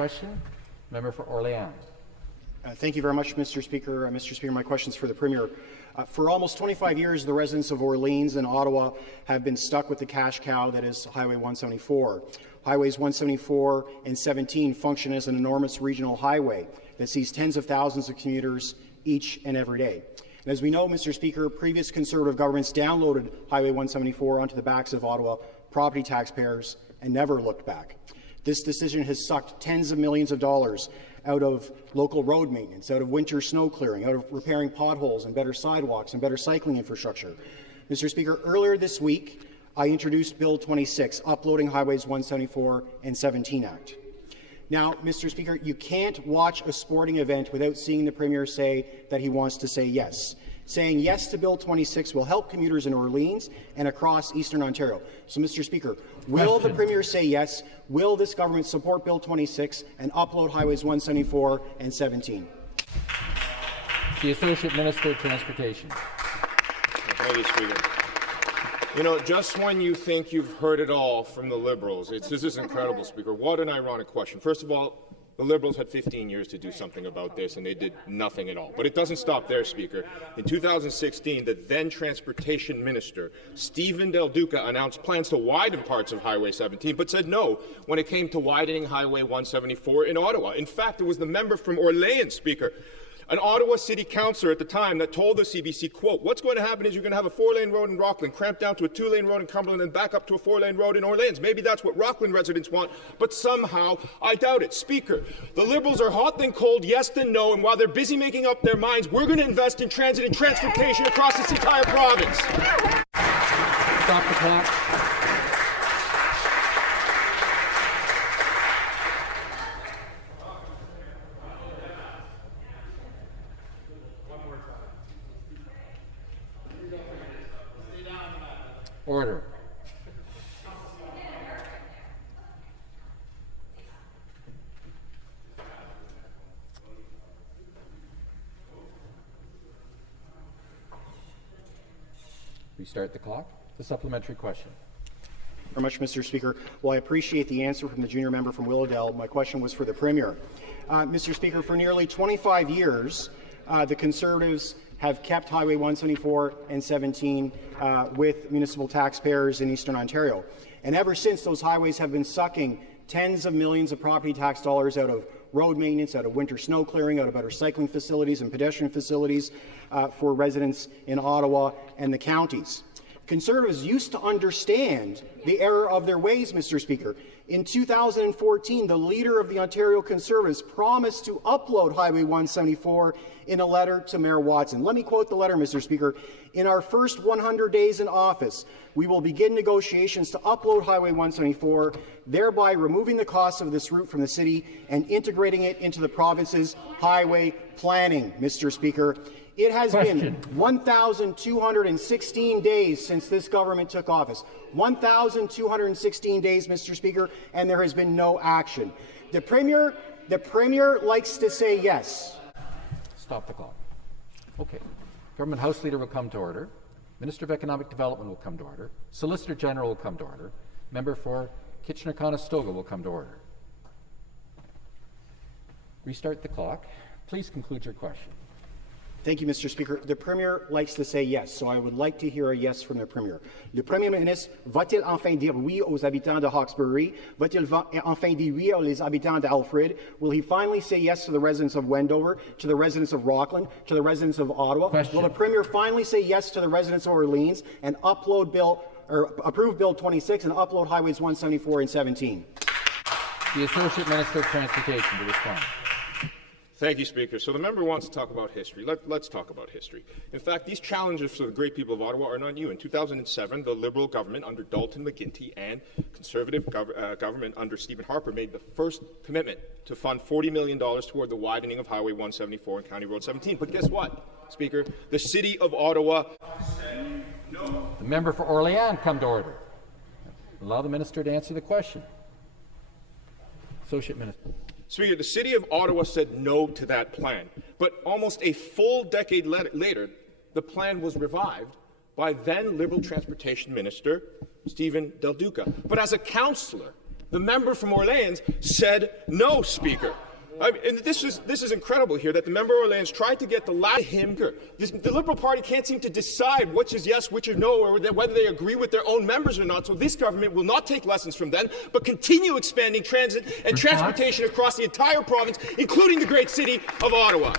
question, member for Orléans. Thank you very much, Mr. Speaker. Mr. Speaker, my question is for the Premier. For almost 25 years, the residents of Orleans and Ottawa have been stuck with the cash cow that is Highway 174. Highways 174 and 17 function as an enormous regional highway that sees tens of thousands of commuters each and every day. And as we know, Mr. Speaker, previous Conservative governments downloaded Highway 174 onto the backs of Ottawa property taxpayers and never looked back. This decision has sucked tens of millions of dollars out of local road maintenance, out of winter snow clearing, out of repairing potholes and better sidewalks and better cycling infrastructure. Mr. Speaker, earlier this week, I introduced Bill 26, Uploading Highways 174 and 17 Act. Now, Mr. Speaker, you can't watch a sporting event without seeing the Premier say that he wants to say yes. Saying yes to Bill 26 will help commuters in Orleans and across Eastern Ontario. So, Mr. Speaker, will the Premier say yes? Will this government support Bill 26 and upload Highways 174 and 17? The Associate Minister of Transportation. Thank you, Speaker. You know, just when you think you've heard it all from the Liberals, this is incredible, Speaker. What an ironic question. First of all, the Liberals had 15 years to do something about this, and they did nothing at all. But it doesn't stop there, Speaker. In 2016, the then Transportation Minister, Stephen Del Duca, announced plans to widen parts of Highway 17, but said no when it came to widening Highway 174 in Ottawa. In fact, it was the member from Orléans, Speaker, an Ottawa City Councillor at the time, that told the CBC, quote, "What's going to happen is you're going to have a 4-lane road in Rockland, cramped down to a 2-lane road in Cumberland, and back up to a 4-lane road in Orleans. Maybe that's what Rockland residents want, but somehow I doubt it." Speaker, the Liberals are hot then cold, yes then no, and while they're busy making up their minds, we're going to invest in transit and transportation across this entire province. Stop the clock. Order. Restart the clock. The supplementary question. Very much, Mr. Speaker. Well, I appreciate the answer from the junior member from Willowdale. My question was for the Premier. Mr. Speaker, for nearly 25 years, the Conservatives have kept Highway 174 and 17 with municipal taxpayers in Eastern Ontario. And ever since, those highways have been sucking tens of millions of property tax dollars out of road maintenance, out of winter snow clearing, out of better cycling facilities and pedestrian facilities for residents in Ottawa and the counties. Conservatives used to understand the error of their ways, Mr. Speaker. In 2014, the leader of the Ontario Conservatives promised to upload Highway 174 in a letter to Mayor Watson. Let me quote the letter, Mr. Speaker. "In our first 100 days in office, we will begin negotiations to upload Highway 174, thereby removing the costs of this route from the city and integrating it into the province's highway planning." Mr. Speaker, it has been 1,216 days since this government took office. 1,216 days, Mr. Speaker, and there has been no action. The Premier likes to say yes. Stop the clock. Okay. Government House Leader will come to order. Minister of Economic Development will come to order. Solicitor General will come to order. Member for Kitchener-Conestoga will come to order. Restart the clock. Please conclude your question. Thank you, Mr. Speaker. The Premier likes to say yes, so I would like to hear a yes from the Premier. Le Premier ministre va-t-il enfin dire oui aux habitants de Hawkesbury? Va-t-il enfin dire oui aux habitants d'Alfred? Will he finally say yes to the residents of Wendover, to the residents of Rockland, to the residents of Ottawa? Question. Will the Premier finally say yes to the residents of Orleans and approve Bill 26 and upload Highways 174 and 17? The Associate Minister of Transportation to respond. Thank you, Speaker. So the member wants to talk about history. Let's talk about history. In fact, these challenges for the great people of Ottawa are not new. In 2007, the Liberal government under Dalton McGuinty and Conservative government under Stephen Harper made the first commitment to fund $40 million toward the widening of Highway 174 and County Road 17. But guess what, Speaker? The City of Ottawa said no. The member for Orléans come to order. Allow the Minister to answer the question. Associate Minister. Speaker, the City of Ottawa said no to that plan, but almost a full decade later, the plan was revived by then Liberal Transportation Minister Stephen Del Duca. But as a councillor The member from Orleans said no, Speaker. And this is incredible here that the member of Orleans tried to get the last him. The Liberal Party can't seem to decide which is yes, which is no, or whether they agree with their own members or not. So this government will not take lessons from them, but continue expanding transit and transportation across the entire province, including the great city of Ottawa.